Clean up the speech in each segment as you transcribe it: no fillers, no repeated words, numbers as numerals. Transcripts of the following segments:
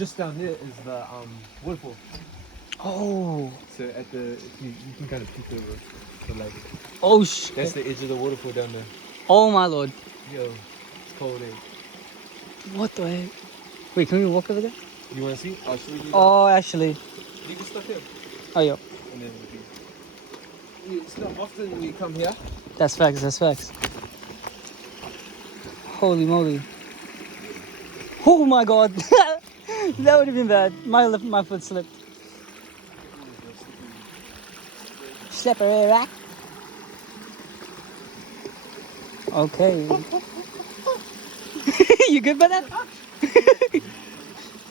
just down there is the waterfall. Oh. So at the you can kind of peek over the lake. Oh That's the edge of the waterfall down there. Oh my lord. Yo, it's cold, eh? What the heck? Wait, can we walk over there? You wanna see? I'll show you. Oh, actually. You can stop here. Oh, yeah. And then it's not often we come here. That's facts, that's facts. Holy moly. Oh my god. That would have been bad. My foot slipped. Slippery rock. Okay. You good, brother?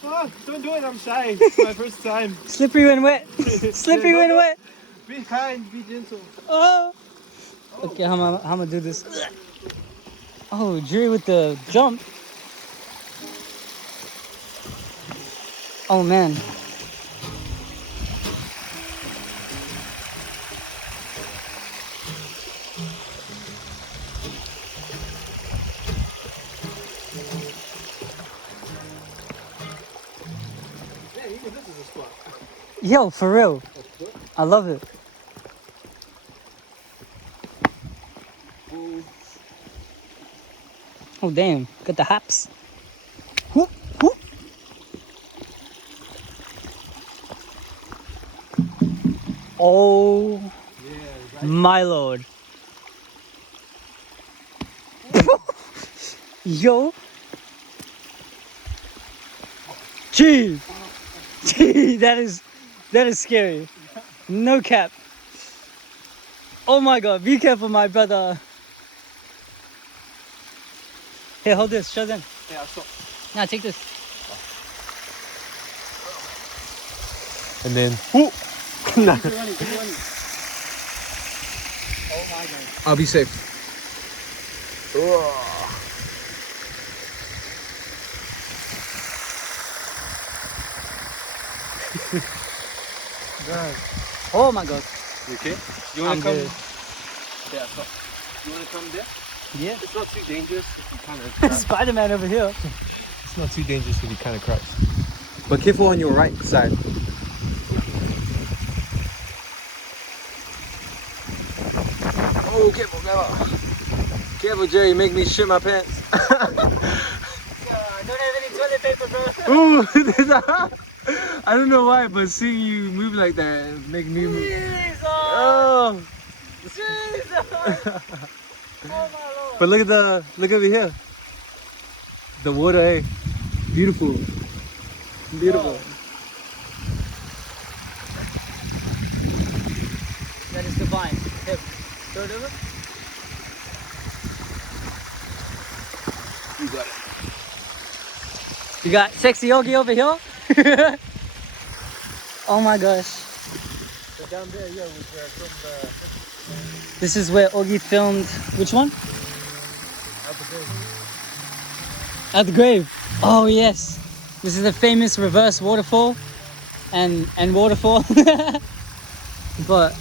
Oh, don't do it, I'm shy. It's my first time. Slippery when wet. Slippery when wet. Be kind, be gentle. Oh. Okay, how am I gonna do this? Oh, Jerry with the jump. Oh man. Yeah, even this is a spot. Yo, for real. I love it. Oh damn, got the hops. Whoop, whoop. Oh Yeah, right. my lord. Yo. Gee. Gee, that is scary. No cap. Oh my god, be careful, my brother. Here, hold this, show them. Yeah, stop. Now take this. And then, Keep running, keep running. Oh my god. I'll be safe. Oh my god. You okay? You wanna I'm come? good. Yeah, stop. You wanna come there? Yeah. It's not too dangerous if you kind of Spider-Man over here. It's not too dangerous if you kind of crouch. But careful on your right side. Oh, careful, careful. Careful, Jerry, make me shit my pants. Don't have any toilet paper, bro. Ooh, I don't know why, but seeing you move like that make me move. Jesus! Oh. Jesus! Oh my lord. But look over here. The water, eh? Beautiful. Beautiful. Oh. That is divine. Here, throw it over. You got it. You got sexy Awggey over here. Oh my gosh. So down there, yeah, was from This is where Awggey filmed. Which one? the grave. At the grave. Oh yes. This is the famous reverse waterfall and waterfall. But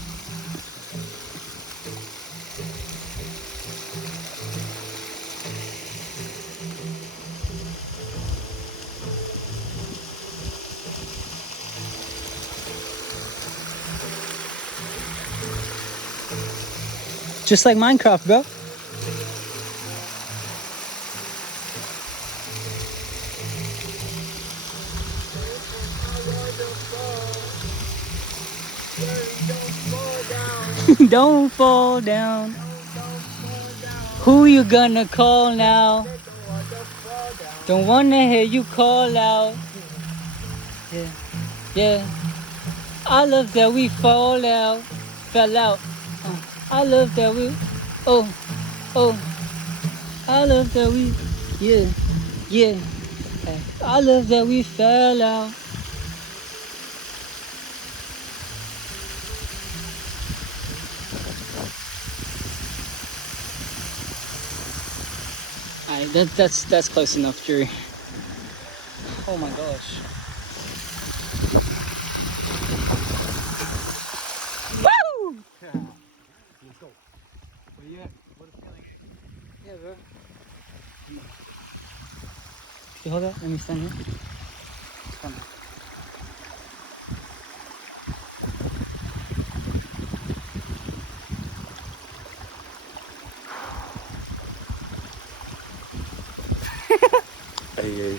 just like Minecraft, bro. Don't fall down. Who you gonna call now? Don't wanna hear you call out. Yeah, yeah. I love that we fall out, fell out. I love that we, oh, I love that we, yeah, yeah. I love that we fell out. Alright, that's close enough, Jerry. Oh my gosh. Woo! Let's go. But yeah, what a feeling. Yeah, bro. You hold that? Let me stand here. coming. Hey.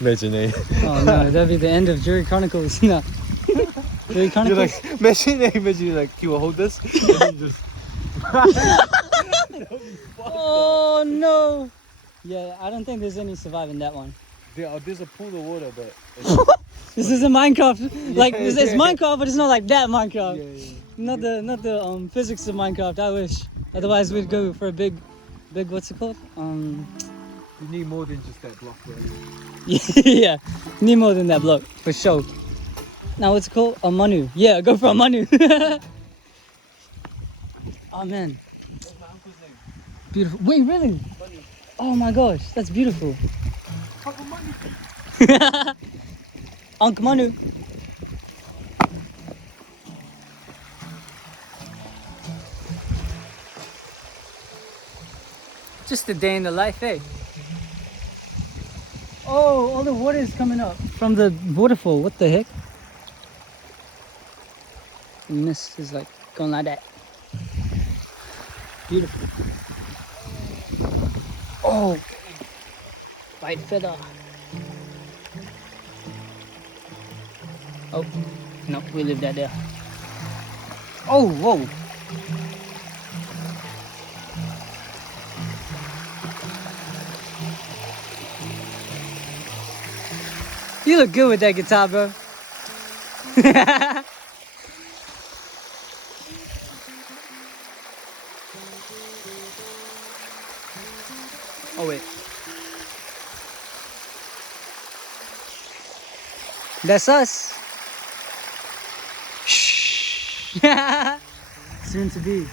Imagine it. Oh no, that'd be the end of Jury Chronicles. No. Jury You're Chronicles? like, imagine you like, you will hold this, and then you just. Oh no! Yeah, I don't think there's any surviving that one. There's a pool of water, but. This isn't Minecraft. Like it's yeah. Minecraft, but it's not like that Minecraft. Yeah. Not the physics of Minecraft. I wish. Otherwise, we'd go for a big what's it called? You need more than just that block, bro. Yeah, need more than that block for sure. Now what's it called? A manu. Yeah, go for a manu. Oh man, What's my uncle's name? beautiful. Wait, really? Oh my gosh, that's beautiful. Uncle Money. Unc Manu. Just a day in the life, eh? Oh, all the water is coming up from the waterfall. What the heck? The mist is like going like that. Beautiful. Oh, white feather. Oh, no, we leave that there. Oh, whoa. You look good with that guitar, bro. Oh, wait. That's us. Shh. Soon to be.